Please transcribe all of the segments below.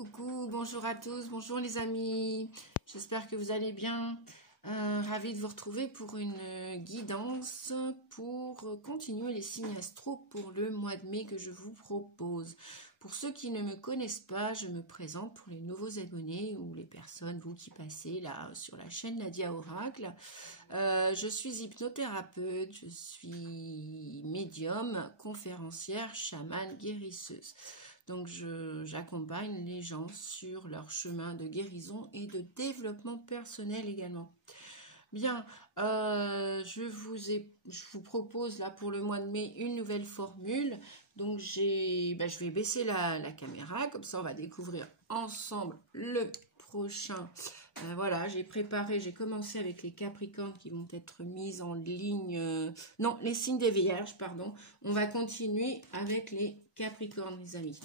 Coucou, bonjour à tous, bonjour les amis, j'espère que vous allez bien. Ravie de vous retrouver pour une guidance pour continuer les signes astro pour le mois de mai que je vous propose. Pour ceux qui ne me connaissent pas, je me présente pour les nouveaux abonnés ou les personnes, vous qui passez là sur la chaîne Nadia Oracle. Je suis hypnothérapeute, je suis médium, conférencière, chamane, guérisseuse. Donc, j'accompagne les gens sur leur chemin de guérison et de développement personnel également. Bien, je vous propose là pour le mois de mai une nouvelle formule. Donc, je vais baisser la caméra, comme ça on va découvrir ensemble le prochain. Voilà, j'ai commencé avec les Capricornes qui vont être mises en ligne. Non, les signes des Vierges, pardon. On va continuer avec les Capricornes, les amis.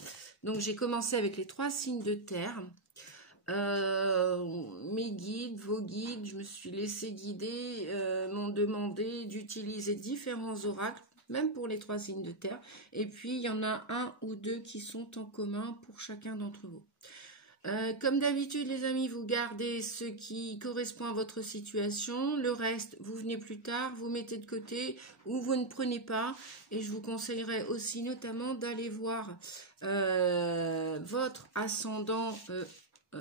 Donc, j'ai commencé avec les 3 signes de terre. Mes guides, vos guides, je me suis laissé guider, m'ont demandé d'utiliser différents oracles, même pour les 3 signes de terre. Et puis, il y en a 1 ou 2 qui sont en commun pour chacun d'entre vous. Comme d'habitude, les amis, vous gardez ce qui correspond à votre situation. Le reste, vous venez plus tard, vous mettez de côté ou vous ne prenez pas. Et je vous conseillerais aussi notamment d'aller voir votre ascendant.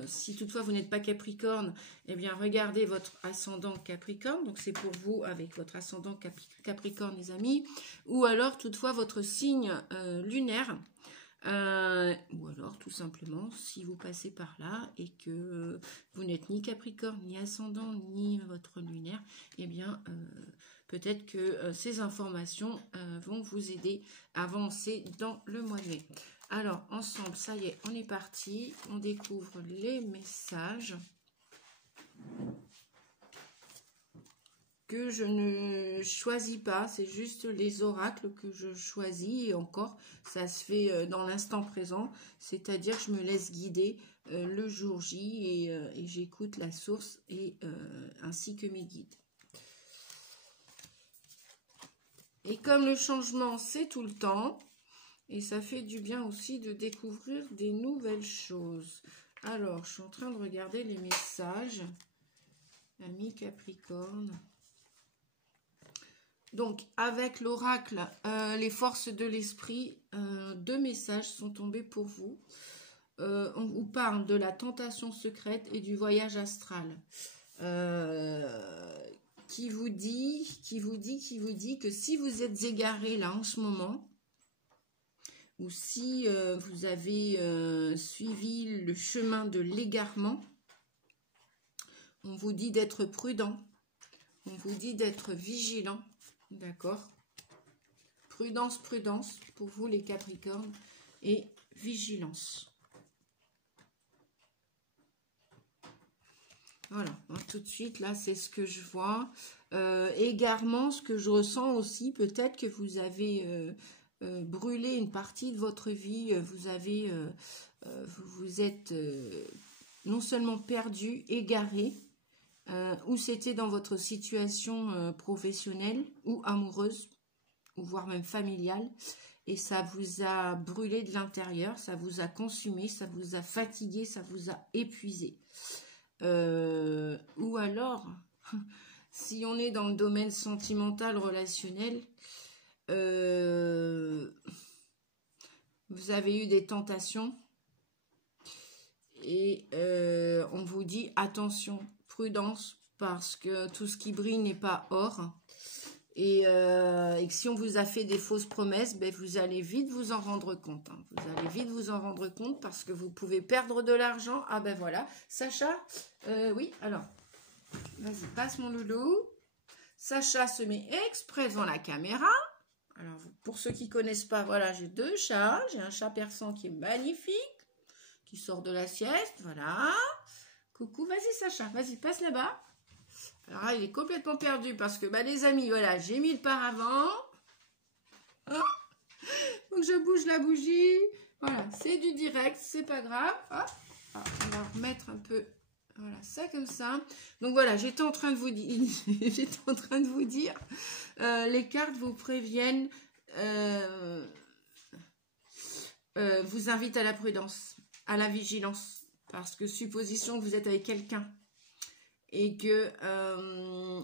Si toutefois vous n'êtes pas Capricorne, eh bien regardez votre ascendant Capricorne. Donc c'est pour vous avec votre ascendant Capricorne, les amis. Ou alors toutefois votre signe lunaire. Ou alors tout simplement si vous passez par là et que vous n'êtes ni Capricorne, ni ascendant, ni votre lunaire, eh bien peut-être que ces informations vont vous aider à avancer dans le mois de mai. Alors ensemble, ça y est, on est parti, on découvre les messages que je ne choisis pas, c'est juste les oracles que je choisis, et encore ça se fait dans l'instant présent, c'est-à-dire je me laisse guider le jour J et j'écoute la source et ainsi que mes guides. Et comme le changement c'est tout le temps, et ça fait du bien aussi de découvrir des nouvelles choses. Alors je suis en train de regarder les messages, ami Capricorne. Donc, avec l'oracle, les forces de l'esprit, 2 messages sont tombés pour vous. On vous parle de la tentation secrète et du voyage astral. Qui vous dit que si vous êtes égaré là en ce moment, ou si vous avez suivi le chemin de l'égarement, on vous dit d'être prudent, on vous dit d'être vigilant. D'accord. Prudence, prudence pour vous les Capricornes et vigilance. Voilà, tout de suite là c'est ce que je vois. Égarement, ce que je ressens aussi, peut-être que vous avez brûlé une partie de votre vie, vous êtes non seulement perdu, égaré, ou c'était dans votre situation professionnelle ou amoureuse, ou voire même familiale, et ça vous a brûlé de l'intérieur, ça vous a consumé, ça vous a fatigué, ça vous a épuisé. Ou alors, si on est dans le domaine sentimental, relationnel, vous avez eu des tentations, et on vous dit attention, prudence, parce que tout ce qui brille n'est pas or, et que si on vous a fait des fausses promesses, ben vous allez vite vous en rendre compte, hein. Vous allez vite vous en rendre compte parce que vous pouvez perdre de l'argent. Ah ben voilà, Sacha, oui, alors, vas-y, passe mon loulou. Sacha se met exprès devant la caméra. Alors, pour ceux qui ne connaissent pas, voilà, j'ai 2 chats. J'ai un chat persan qui est magnifique, qui sort de la sieste, voilà. Coucou, vas-y Sacha, vas-y, passe là-bas. Alors là, il est complètement perdu parce que, bah, les amis, voilà, j'ai mis le paravent. Hein, donc, je bouge la bougie. Voilà, c'est du direct, c'est pas grave. Hop. Alors, on va remettre un peu, voilà, ça comme ça. Donc, voilà, j'étais en train de vous dire, les cartes vous préviennent, vous invitent à la prudence. à la vigilance. Parce que supposition que vous êtes avec quelqu'un et que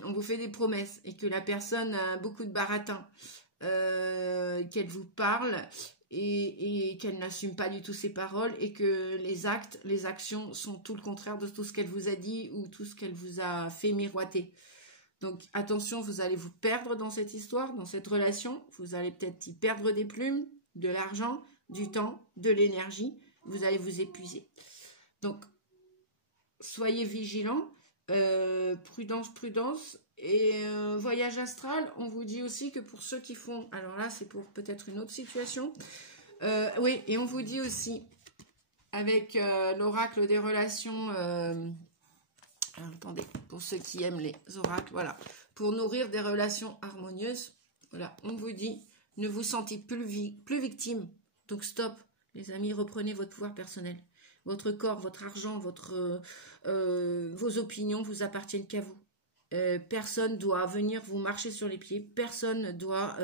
on vous fait des promesses et que la personne a beaucoup de baratin, qu'elle vous parle et qu'elle n'assume pas du tout ses paroles et que les actes, les actions sont tout le contraire de tout ce qu'elle vous a dit ou tout ce qu'elle vous a fait miroiter. Donc attention, vous allez vous perdre dans cette histoire, dans cette relation. Vous allez peut-être y perdre des plumes, de l'argent, du temps, de l'énergie. Vous allez vous épuiser. Donc soyez vigilants, prudence, prudence. Et voyage astral, on vous dit aussi que pour ceux qui font... Alors là, c'est pour peut-être une autre situation. Oui, et on vous dit aussi, avec l'oracle des relations... alors, attendez, pour ceux qui aiment les oracles, voilà. Pour nourrir des relations harmonieuses, voilà, on vous dit, ne vous sentez plus victime. Donc stop, les amis, reprenez votre pouvoir personnel. Votre corps, votre argent, vos opinions vous appartiennent qu'à vous. Personne doit venir vous marcher sur les pieds. Personne doit,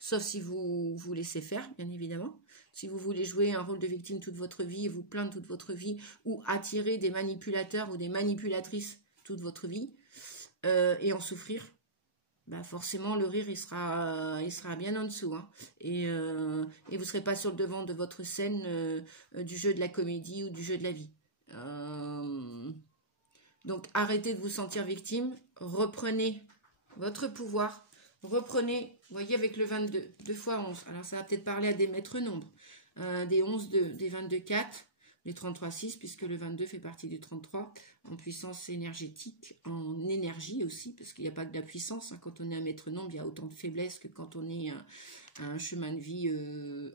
sauf si vous vous laissez faire, bien évidemment. Si vous voulez jouer un rôle de victime toute votre vie et vous plaindre toute votre vie ou attirer des manipulateurs ou des manipulatrices toute votre vie et en souffrir, bah forcément le rire il sera bien en dessous. Hein. Et vous ne serez pas sur le devant de votre scène du jeu de la comédie ou du jeu de la vie. Donc arrêtez de vous sentir victime, reprenez votre pouvoir, reprenez, vous voyez avec le 22, 2 fois 11, alors ça va peut-être parler à des maîtres nombres, des 11, des 22, 4, les 33, 6, puisque le 22 fait partie du 33, en puissance énergétique, en énergie aussi, parce qu'il n'y a pas que de la puissance, hein. Quand on est un maître nombre, il y a autant de faiblesse que quand on est un chemin de vie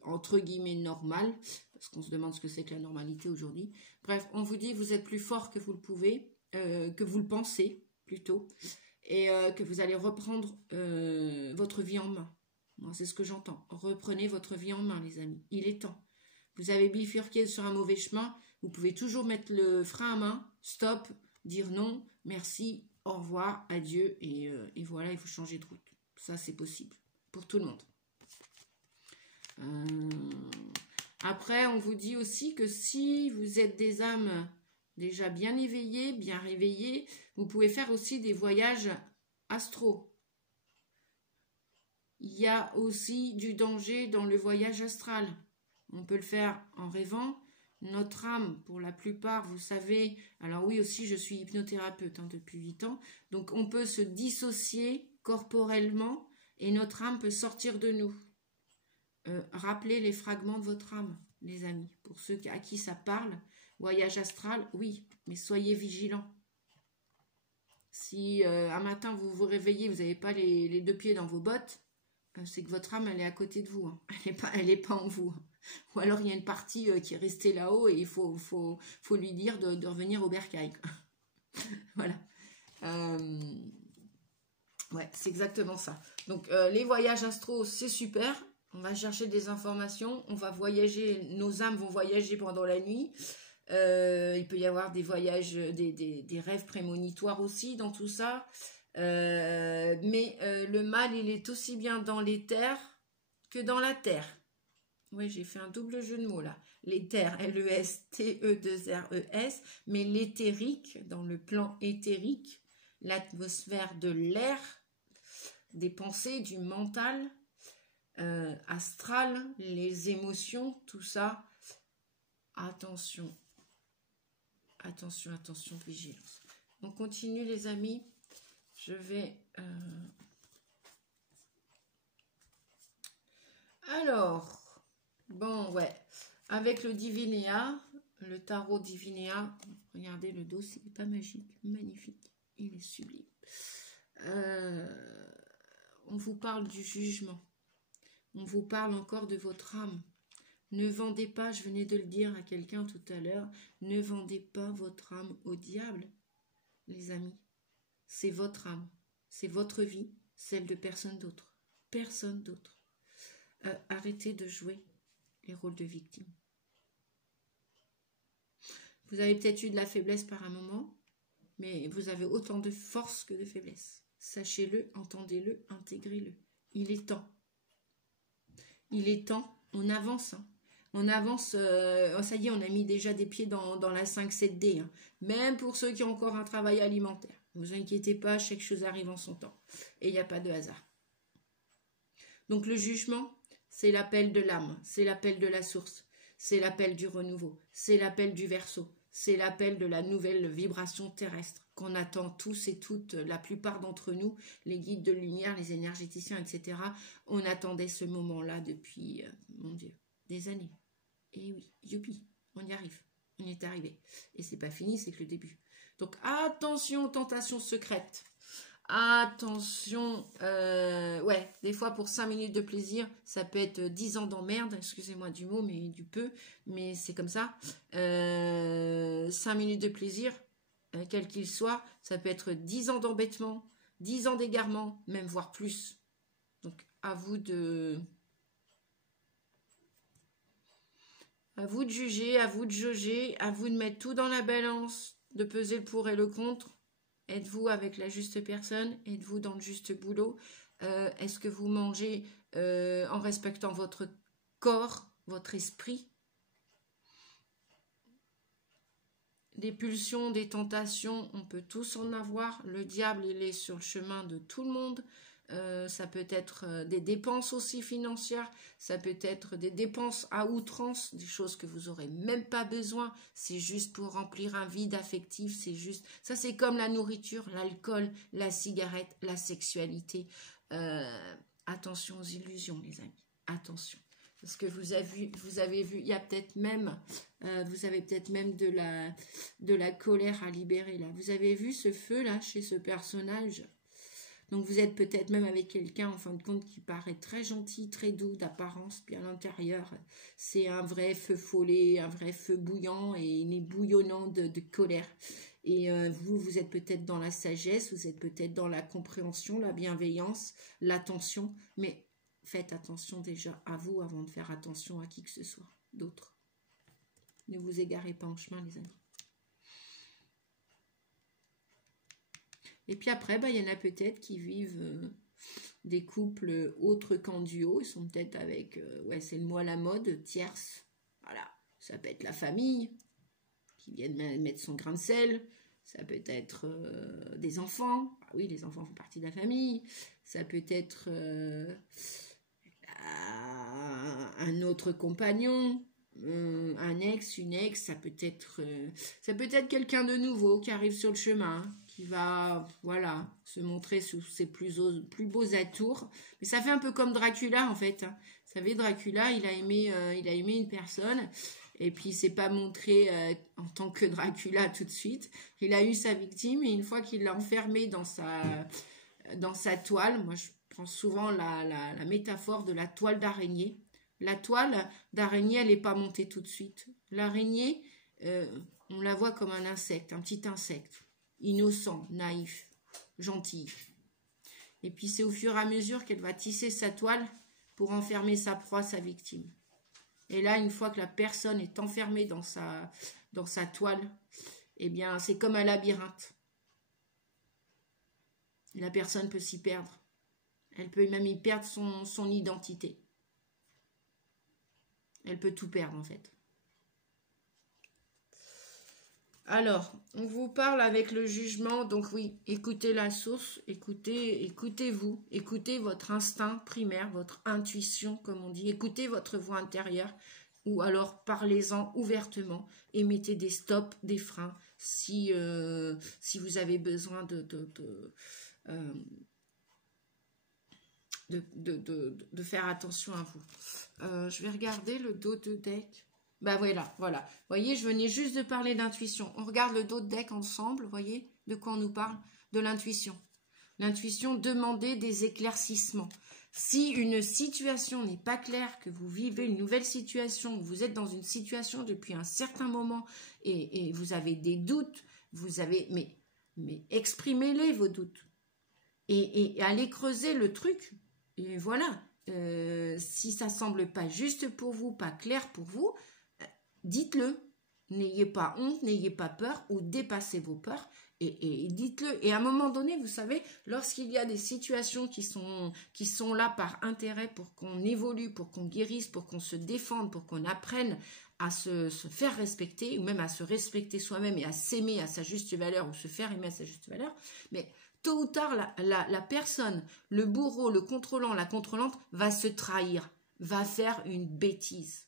entre guillemets normal, parce qu'on se demande ce que c'est que la normalité aujourd'hui. Bref, on vous dit, vous êtes plus fort que vous le pouvez, que vous le pensez plutôt, et que vous allez reprendre votre vie en main. Moi, c'est ce que j'entends. Reprenez votre vie en main, les amis. Il est temps. Vous avez bifurqué sur un mauvais chemin. Vous pouvez toujours mettre le frein à main, stop, dire non, merci, au revoir, adieu, et voilà, il faut changer de route. Ça, c'est possible pour tout le monde. Après, on vous dit aussi que si vous êtes des âmes déjà bien éveillées, bien réveillées, vous pouvez faire aussi des voyages astro. Il y a aussi du danger dans le voyage astral. On peut le faire en rêvant. Notre âme, pour la plupart, vous savez, alors oui aussi je suis hypnothérapeute depuis 8 ans, donc on peut se dissocier corporellement et notre âme peut sortir de nous. Rappelez les fragments de votre âme, les amis, pour ceux à qui ça parle. Voyage astral, oui, mais soyez vigilants. Si un matin vous vous réveillez, vous n'avez pas les 2 pieds dans vos bottes, c'est que votre âme elle est à côté de vous, hein. Elle est pas en vous. Ou alors il y a une partie qui est restée là-haut et il faut lui dire de revenir au bercail. Voilà. Ouais, c'est exactement ça. Donc les voyages astro, c'est super. On va chercher des informations, on va voyager, nos âmes vont voyager pendant la nuit. Il peut y avoir des voyages, des rêves prémonitoires aussi dans tout ça. Mais le mal, il est aussi bien dans l'éther que dans la terre. Oui, j'ai fait un double jeu de mots là. L'éther, L-E-S-T-E-2-R-E-S, mais l'éthérique, dans le plan éthérique, l'atmosphère de l'air, des pensées, du mental, astral, les émotions, tout ça. Attention, attention, attention, vigilance. On continue les amis. Je vais... Alors, bon, ouais. Avec le Divinéa, le tarot Divinéa, regardez le dos, il n'est pas magique, magnifique, il est sublime. On vous parle du jugement. On vous parle encore de votre âme. Ne vendez pas, je venais de le dire à quelqu'un tout à l'heure, ne vendez pas votre âme au diable, les amis. C'est votre âme, c'est votre vie, celle de personne d'autre. Personne d'autre. Arrêtez de jouer les rôles de victime. Vous avez peut-être eu de la faiblesse par un moment, mais vous avez autant de force que de faiblesse. Sachez-le, entendez-le, intégrez-le. Il est temps. Il est temps, on avance. Hein. On avance, ça y est, on a mis déjà des pieds dans la 5-7D, hein. Même pour ceux qui ont encore un travail alimentaire. Ne vous inquiétez pas, chaque chose arrive en son temps. Et il n'y a pas de hasard. Donc le jugement, c'est l'appel de l'âme, c'est l'appel de la source, c'est l'appel du renouveau, c'est l'appel du Verseau, c'est l'appel de la nouvelle vibration terrestre qu'on attend tous et toutes, la plupart d'entre nous, les guides de lumière, les énergéticiens, etc. On attendait ce moment-là depuis, mon Dieu, des années. Et oui, youpi, on y arrive, on y est arrivé. Et c'est pas fini, c'est que le début. Donc attention aux tentations secrètes. Attention, ouais, des fois pour 5 minutes de plaisir, ça peut être 10 ans d'emmerde, excusez-moi du mot, mais du peu, mais c'est comme ça. 5 minutes de plaisir, quel qu'il soit, ça peut être 10 ans d'embêtement, 10 ans d'égarement, même voire plus. Donc à vous de juger, à vous de jauger, à vous de mettre tout dans la balance, de peser le pour et le contre. Êtes-vous avec la juste personne? Êtes-vous dans le juste boulot? Est-ce que vous mangez en respectant votre corps, votre esprit? Des pulsions, des tentations, on peut tous en avoir. Le diable, il est sur le chemin de tout le monde. Ça peut être des dépenses aussi financières, ça peut être des dépenses à outrance, des choses que vous n'aurez même pas besoin, c'est juste pour remplir un vide affectif, c'est juste, ça c'est comme la nourriture, l'alcool, la cigarette, la sexualité. Attention aux illusions les amis, attention. Parce que vous avez vu, il y a peut-être même, vous avez peut-être même de la colère à libérer là. Vous avez vu ce feu là chez ce personnage? Donc vous êtes peut-être même avec quelqu'un en fin de compte qui paraît très gentil, très doux d'apparence, puis à l'intérieur c'est un vrai feu follet, un vrai feu bouillant et il est bouillonnant de colère. Et vous êtes peut-être dans la sagesse, vous êtes peut-être dans la compréhension, la bienveillance, l'attention, mais faites attention déjà à vous avant de faire attention à qui que ce soit d'autre. Ne vous égarez pas en chemin les amis. Et puis après, il y en a peut-être qui vivent des couples autres qu'en duo. Ils sont peut-être avec, ouais, c'est le mot à la mode, tierce. Voilà, ça peut être la famille qui vient de mettre son grain de sel. Ça peut être des enfants. Ah oui, les enfants font partie de la famille. Ça peut être un autre compagnon. Un ex, une ex, ça peut être quelqu'un de nouveau qui arrive sur le chemin, qui va, voilà, se montrer sous ses plus beaux atours. Mais ça fait un peu comme Dracula en fait. Vous savez, Dracula, il a aimé une personne et puis il s'est pas montré en tant que Dracula tout de suite. Il a eu sa victime et une fois qu'il l'a enfermé dans sa toile, moi je prends souvent la métaphore de la toile d'araignée. La toile d'araignée, elle n'est pas montée tout de suite. L'araignée, on la voit comme un insecte, un petit insecte, innocent, naïf, gentil. Et puis c'est au fur et à mesure qu'elle va tisser sa toile pour enfermer sa proie, sa victime. Et là, une fois que la personne est enfermée dans sa toile, eh bien, c'est comme un labyrinthe. La personne peut s'y perdre. Elle peut même y perdre son identité. Elle peut tout perdre en fait. Alors, on vous parle avec le jugement. Donc oui, écoutez la source, écoutez-vous, écoutez votre instinct primaire, votre intuition comme on dit. Écoutez votre voix intérieure ou alors parlez-en ouvertement et mettez des stops, des freins si vous avez besoin de faire attention à vous. Je vais regarder le dos de deck. Ben voilà. Vous voyez, je venais juste de parler d'intuition. On regarde le dos de deck ensemble, vous voyez, de quoi on nous parle? De l'intuition. L'intuition, demander des éclaircissements. Si une situation n'est pas claire, que vous vivez une nouvelle situation, que vous êtes dans une situation depuis un certain moment et vous avez des doutes, mais exprimez-les vos doutes. Et allez creuser le truc. Et voilà, si ça semble pas juste pour vous, pas clair pour vous, dites-le. N'ayez pas honte, n'ayez pas peur ou dépassez vos peurs et dites-le. Et à un moment donné, vous savez, lorsqu'il y a des situations qui sont là par intérêt pour qu'on évolue, pour qu'on guérisse, pour qu'on se défende, pour qu'on apprenne à se faire respecter ou même à se respecter soi-même et à s'aimer à sa juste valeur ou se faire aimer à sa juste valeur, mais tôt ou tard, la personne, le bourreau, le contrôlant, la contrôlante va se trahir, va faire une bêtise.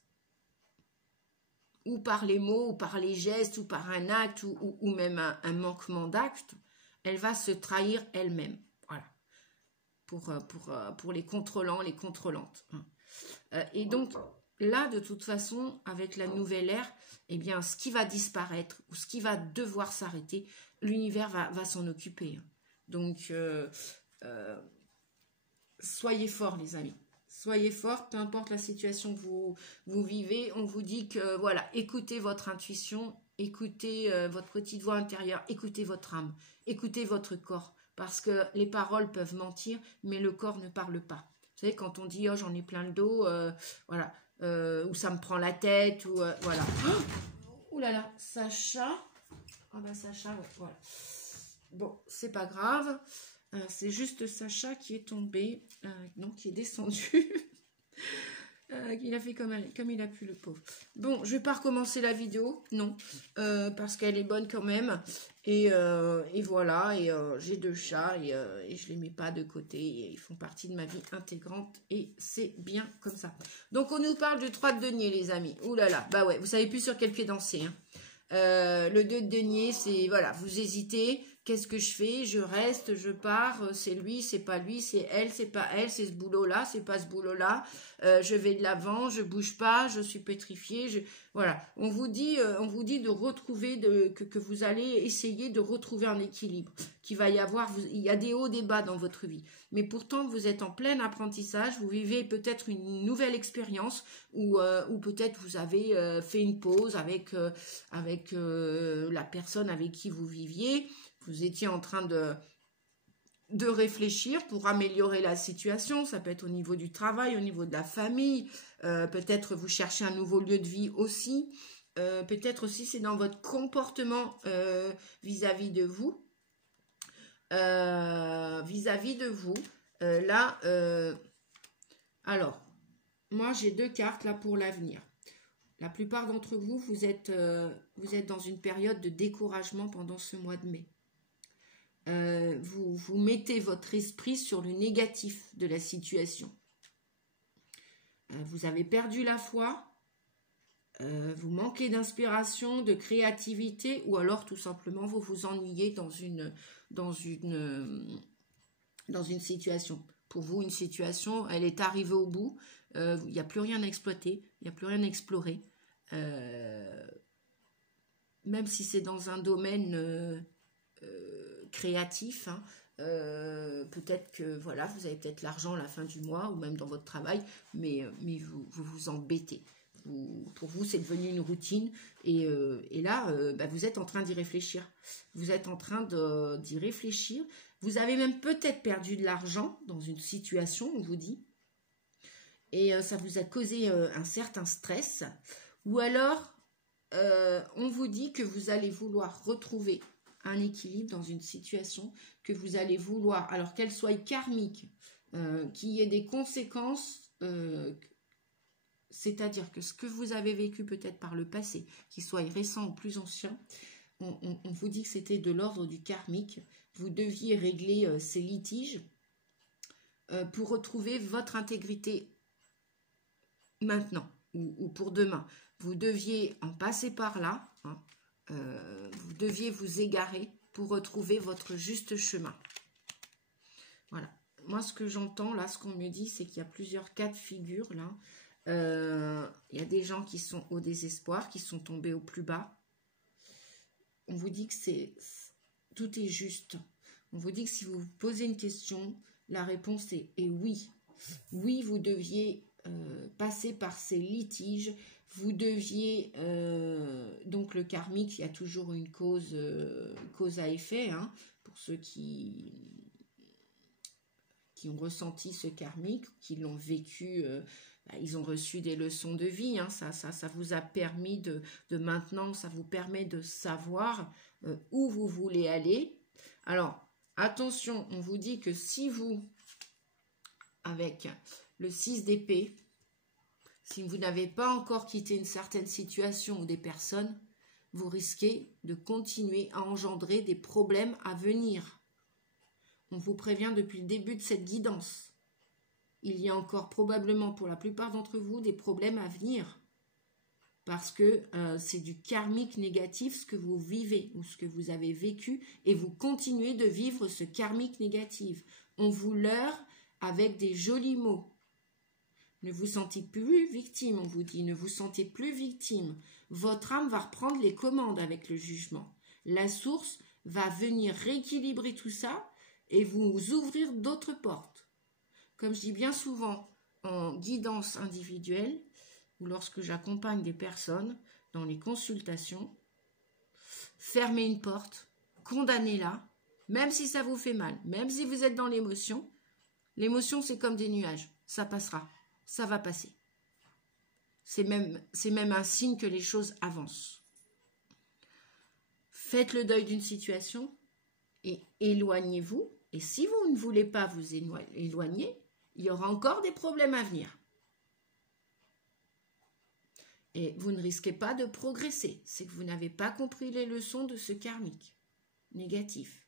Ou par les mots, ou par les gestes, ou par un acte, ou même un manquement d'acte, elle va se trahir elle-même. Voilà. Pour les contrôlants, les contrôlantes. Et donc, là, de toute façon, avec la nouvelle ère, eh bien, ce qui va disparaître, ou ce qui va devoir s'arrêter, l'univers va s'en occuper. Donc, soyez forts, les amis. Soyez forts, peu importe la situation que vous vivez. On vous dit que, voilà, écoutez votre intuition, écoutez votre petite voix intérieure, écoutez votre âme, écoutez votre corps. Parce que les paroles peuvent mentir, mais le corps ne parle pas. Vous savez, quand on dit « oh, j'en ai plein le dos voilà, ou ça me prend la tête, ou voilà. Oh là là, Sacha. Ah ben Sacha, ouais, voilà. Bon, c'est pas grave. C'est juste Sacha qui est tombé, non, qui est descendu. Il a fait comme il a pu, le pauvre. Bon, je vais pas recommencer la vidéo, non, parce qu'elle est bonne quand même. Et voilà, et j'ai 2 chats et je les mets pas de côté. Et ils font partie de ma vie intégrante et c'est bien comme ça. Donc, on nous parle du 3 de denier, les amis. Ouh là là, bah ouais, vous savez plus sur quel pied danser. Hein. Le 2 de denier, c'est, voilà, vous hésitez. Qu'est-ce que je fais? Je reste, je pars, c'est lui, c'est pas lui, c'est elle, c'est pas elle, c'est ce boulot-là, c'est pas ce boulot-là, je vais de l'avant, je bouge pas, je suis pétrifiée, voilà. On vous dit de retrouver, que vous allez essayer de retrouver un équilibre, qu'il va y avoir, il y a des hauts, des bas dans votre vie, mais pourtant vous êtes en plein apprentissage, vous vivez peut-être une nouvelle expérience, ou peut-être vous avez fait une pause avec la personne avec qui vous viviez. Vous étiez en train de réfléchir pour améliorer la situation. Ça peut être au niveau du travail, au niveau de la famille. Peut-être vous cherchez un nouveau lieu de vie aussi. Peut-être aussi c'est dans votre comportement vis-à-vis de vous. Alors, moi j'ai 2 cartes là pour l'avenir. La plupart d'entre vous, vous êtes dans une période de découragement pendant ce mois de mai. Vous mettez votre esprit sur le négatif de la situation. Vous avez perdu la foi, vous manquez d'inspiration, de créativité, ou alors tout simplement vous vous ennuyez dans une situation. Pour vous, une situation, elle est arrivée au bout, il n'y a plus rien à exploiter, il n'y a plus rien à explorer. Même si c'est dans un domaine créatif, hein, peut-être que voilà, vous avez peut-être l'argent à la fin du mois ou même dans votre travail, mais vous embêtez. Pour vous, c'est devenu une routine et là, vous êtes en train d'y réfléchir. Vous êtes en train d'y réfléchir. Vous avez même peut-être perdu de l'argent dans une situation, on vous dit, et ça vous a causé un certain stress. Ou alors, on vous dit que vous allez vouloir retrouver un équilibre dans une situation, que vous allez vouloir, alors qu'elle soit karmique, qu'il y ait des conséquences, c'est-à-dire que ce que vous avez vécu peut-être par le passé, qu'il soit récent ou plus ancien, on vous dit que c'était de l'ordre du karmique, vous deviez régler ces litiges pour retrouver votre intégrité maintenant ou pour demain. Vous deviez en passer par là, hein, vous deviez vous égarer pour retrouver votre juste chemin. Voilà. Moi, ce que j'entends là, ce qu'on me dit, c'est qu'il y a plusieurs cas de figure là. Il y a des gens qui sont au désespoir, qui sont tombés au plus bas. On vous dit que tout est juste. On vous dit que si vous vous posez une question, la réponse est oui. Oui, vous deviez passer par ces litiges. Vous deviez, donc le karmique, il y a toujours une cause à effet, hein, pour ceux qui ont ressenti ce karmique, qui l'ont vécu ils ont reçu des leçons de vie, hein, ça vous a permis de maintenant, ça vous permet de savoir où vous voulez aller. Alors, attention, on vous dit que si vous, avec le 6 d'épée, si vous n'avez pas encore quitté une certaine situation ou des personnes, vous risquez de continuer à engendrer des problèmes à venir. On vous prévient depuis le début de cette guidance. Il y a encore probablement pour la plupart d'entre vous des problèmes à venir. Parce que c'est du karmique négatif ce que vous vivez ou ce que vous avez vécu et vous continuez de vivre ce karmique négatif. On vous leurre avec des jolis mots. Ne vous sentez plus victime, on vous dit, ne vous sentez plus victime. Votre âme va reprendre les commandes avec le jugement. La source va venir rééquilibrer tout ça et vous ouvrir d'autres portes. Comme je dis bien souvent en guidance individuelle ou lorsque j'accompagne des personnes dans les consultations, fermez une porte, condamnez-la, même si ça vous fait mal, même si vous êtes dans l'émotion. L'émotion, c'est comme des nuages, ça passera. Ça va passer. C'est même un signe que les choses avancent. Faites le deuil d'une situation et éloignez-vous. Et si vous ne voulez pas vous éloigner, il y aura encore des problèmes à venir. Et vous ne risquez pas de progresser. C'est que vous n'avez pas compris les leçons de ce karmique négatif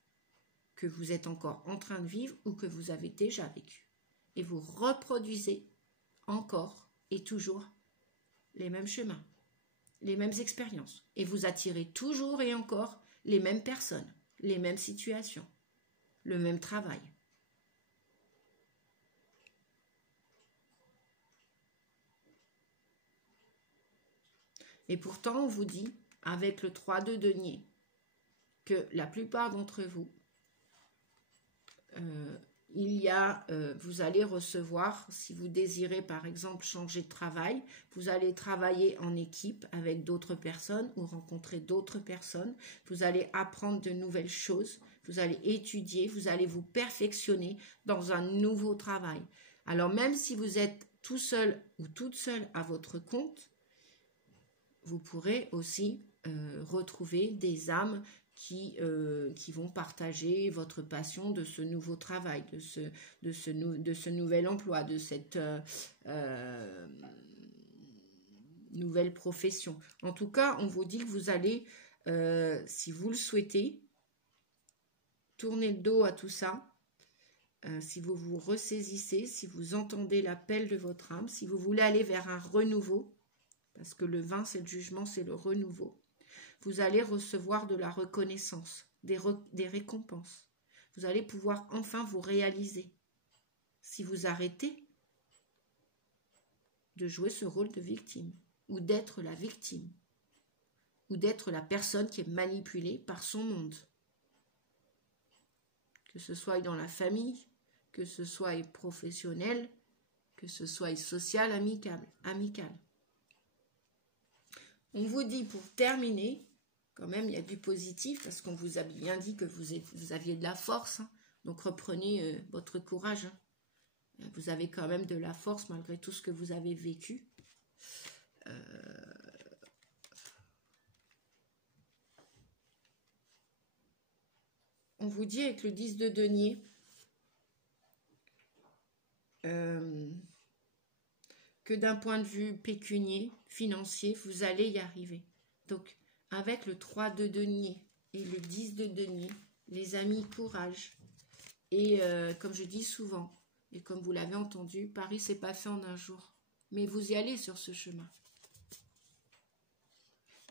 que vous êtes encore en train de vivre ou que vous avez déjà vécu. Et vous reproduisez encore et toujours les mêmes chemins, les mêmes expériences. Et vous attirez toujours et encore les mêmes personnes, les mêmes situations, le même travail. Et pourtant, on vous dit, avec le 3 de denier, que la plupart d'entre vous, vous allez recevoir, si vous désirez par exemple changer de travail, vous allez travailler en équipe avec d'autres personnes ou rencontrer d'autres personnes, vous allez apprendre de nouvelles choses, vous allez étudier, vous allez vous perfectionner dans un nouveau travail. Alors même si vous êtes tout seul ou toute seule à votre compte, vous pourrez aussi retrouver des âmes qui vont partager votre passion de ce nouveau travail, de ce nouvel emploi, de cette nouvelle profession. En tout cas, on vous dit que vous allez, si vous le souhaitez, tourner le dos à tout ça. Si vous vous ressaisissez, si vous entendez l'appel de votre âme, si vous voulez aller vers un renouveau, parce que le 20, c'est le jugement, c'est le renouveau. Vous allez recevoir de la reconnaissance, des récompenses. Vous allez pouvoir enfin vous réaliser. Si vous arrêtez de jouer ce rôle de victime, ou d'être la victime, ou d'être la personne qui est manipulée par son monde. Que ce soit dans la famille, que ce soit professionnel, que ce soit social, amical. On vous dit pour terminer, quand même il y a du positif parce qu'on vous a bien dit que vous aviez de la force, hein, donc reprenez votre courage. Hein. Vous avez quand même de la force malgré tout ce que vous avez vécu. On vous dit avec le 10 de denier que d'un point de vue pécunier, financier, vous allez y arriver. Donc, avec le 3 de denier et le 10 de denier, les amis, courage. Et comme je dis souvent, et comme vous l'avez entendu, Paris, c'est pas fait en un jour. Mais vous y allez sur ce chemin.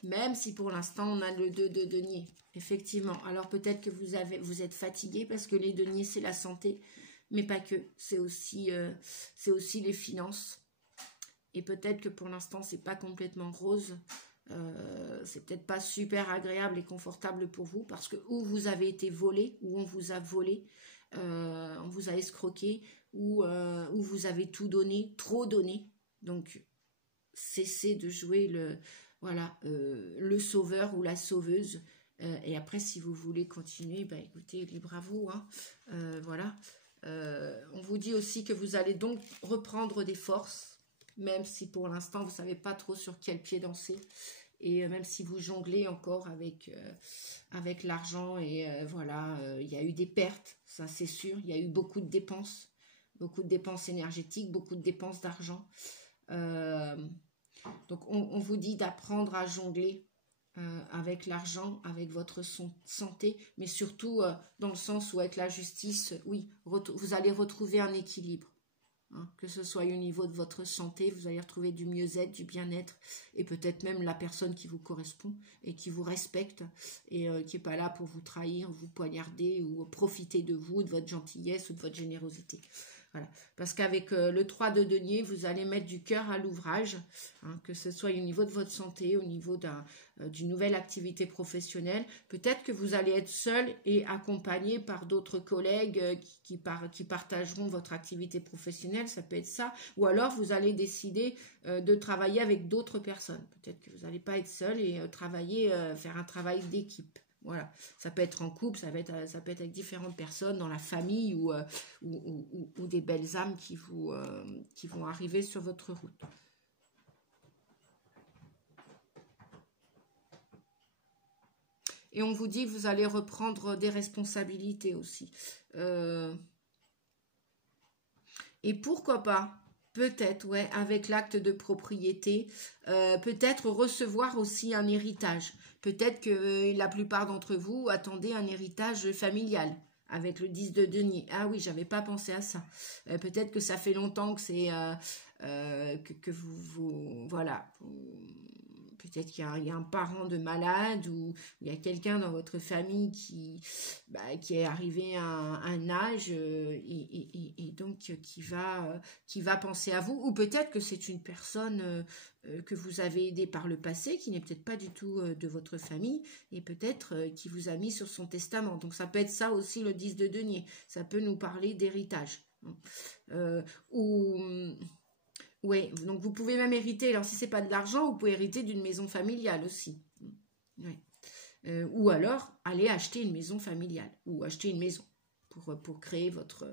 Même si pour l'instant, on a le 2 de denier. Effectivement. Alors peut-être que vous êtes fatigué parce que les deniers, c'est la santé. Mais pas que. C'est aussi les finances. Et peut-être que pour l'instant, c'est pas complètement rose. C'est peut-être pas super agréable et confortable pour vous parce que ou vous avez été volé, ou on vous a volé, on vous a escroqué, ou vous avez tout donné, trop donné. Donc, cessez de jouer le sauveur ou la sauveuse. Et après, si vous voulez continuer, bah, écoutez, libre à vous. Hein. Voilà. On vous dit aussi que vous allez donc reprendre des forces. même si pour l'instant, vous ne savez pas trop sur quel pied danser. Et même si vous jonglez encore avec l'argent, et voilà, il y a eu des pertes, ça c'est sûr. Il y a eu beaucoup de dépenses énergétiques, beaucoup de dépenses d'argent. Donc on vous dit d'apprendre à jongler avec l'argent, avec votre santé, mais surtout dans le sens où avec la justice, oui, vous allez retrouver un équilibre. Hein, que ce soit au niveau de votre santé, vous allez retrouver du mieux-être, du bien-être, et peut-être même la personne qui vous correspond et qui vous respecte et qui n'est pas là pour vous trahir, vous poignarder ou profiter de vous, de votre gentillesse ou de votre générosité. Voilà. Parce qu'avec le 3 de denier, vous allez mettre du cœur à l'ouvrage, hein, que ce soit au niveau de votre santé, au niveau d'une nouvelle activité professionnelle. Peut-être que vous allez être seul et accompagné par d'autres collègues qui partageront votre activité professionnelle, ça peut être ça. Ou alors vous allez décider de travailler avec d'autres personnes. Peut-être que vous n'allez pas être seul et faire un travail d'équipe. Voilà, ça peut être en couple, ça peut être avec différentes personnes dans la famille ou des belles âmes qui vont arriver sur votre route. Et on vous dit que vous allez reprendre des responsabilités aussi. Et pourquoi pas, peut-être, ouais, avec l'acte de propriété, peut-être recevoir aussi un héritage. Peut-être que la plupart d'entre vous attendez un héritage familial avec le 10 de denier. Ah oui, j'avais pas pensé à ça. Peut-être que ça fait longtemps que c'est que vous voilà. Peut-être qu'il y a un parent de malade ou il y a quelqu'un dans votre famille qui est arrivé à un âge et donc qui va penser à vous. Ou peut-être que c'est une personne que vous avez aidée par le passé, qui n'est peut-être pas du tout de votre famille et peut-être qui vous a mis sur son testament. Donc ça peut être ça aussi le 10 de denier. Ça peut nous parler d'héritage. Oui, donc vous pouvez même hériter, alors si ce n'est pas de l'argent, vous pouvez hériter d'une maison familiale aussi. Ouais. Ou alors, aller acheter une maison familiale, ou acheter une maison pour créer votre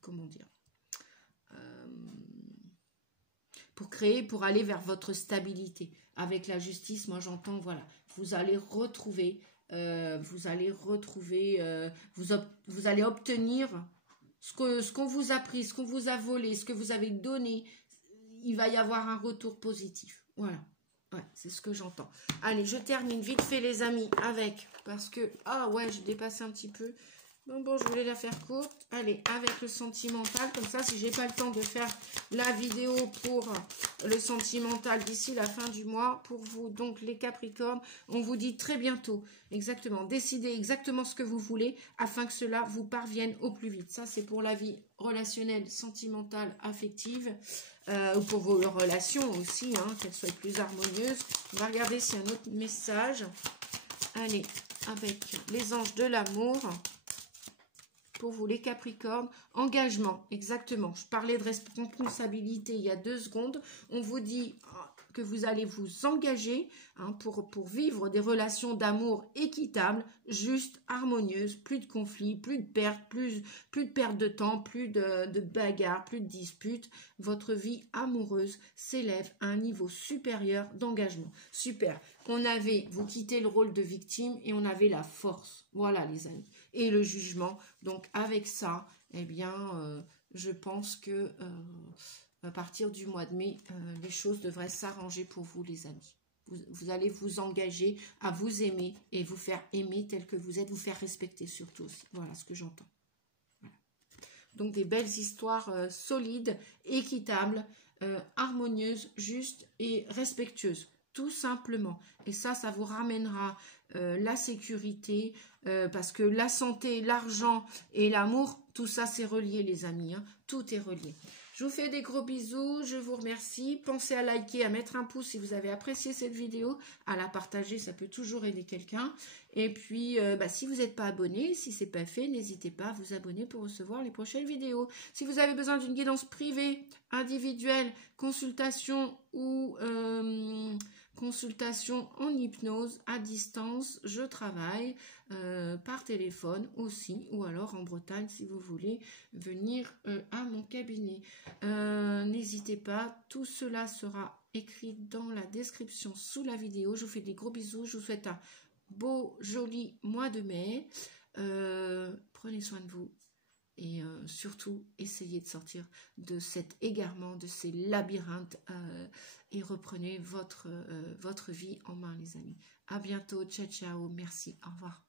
comment dire, pour aller vers votre stabilité. Avec la justice, moi j'entends, voilà, vous allez retrouver, vous allez obtenir ce qu'on vous a pris, ce qu'on vous a volé, ce que vous avez donné, il va y avoir un retour positif. Voilà. Ouais, c'est ce que j'entends. Allez, je termine vite fait les amis avec, parce que, ah ouais, j'ai dépassé un petit peu. Bon, je voulais la faire courte. Allez, avec le sentimental, comme ça, si j'ai pas le temps de faire la vidéo pour le sentimental d'ici la fin du mois, pour vous, donc les Capricornes, on vous dit très bientôt, exactement, décidez exactement ce que vous voulez, afin que cela vous parvienne au plus vite. Ça, c'est pour la vie relationnelle, sentimentale, affective, ou pour vos relations aussi, hein, qu'elles soient plus harmonieuses. On va regarder s'il y a un autre message. Allez, avec les anges de l'amour. Pour vous les Capricornes, engagement, exactement. Je parlais de responsabilité il y a 2 secondes. On vous dit que vous allez vous engager hein, pour vivre des relations d'amour équitables, justes, harmonieuses, plus de conflits, plus de pertes, plus de perte de temps, plus de bagarres, plus de disputes. Votre vie amoureuse s'élève à un niveau supérieur d'engagement. Super. Vous quittez le rôle de victime et on avait la force. Voilà les amis. Et le jugement. Donc avec ça, eh bien, je pense que à partir du mois de mai, les choses devraient s'arranger pour vous les amis. Vous allez vous engager à vous aimer et vous faire aimer tel que vous êtes, vous faire respecter surtout aussi. Voilà ce que j'entends. Voilà. Donc des belles histoires solides, équitables, harmonieuses, justes et respectueuses. Tout simplement. Et ça vous ramènera la sécurité, parce que la santé, l'argent et l'amour, tout ça c'est relié les amis, hein. Tout est relié. Je vous fais des gros bisous, je vous remercie. Pensez à liker, à mettre un pouce si vous avez apprécié cette vidéo, à la partager, ça peut toujours aider quelqu'un. Et puis, si vous n'êtes pas abonné, si ce n'est pas fait, n'hésitez pas à vous abonner pour recevoir les prochaines vidéos. Si vous avez besoin d'une guidance privée, individuelle, consultation ou consultation en hypnose à distance. Je travaille par téléphone aussi, ou alors en Bretagne si vous voulez venir à mon cabinet. N'hésitez pas, tout cela sera écrit dans la description sous la vidéo. Je vous fais des gros bisous, je vous souhaite un beau, joli mois de mai. Prenez soin de vous. Et surtout, essayez de sortir de cet égarement, de ces labyrinthes et reprenez votre vie en main, les amis. À bientôt, ciao, ciao, merci, au revoir.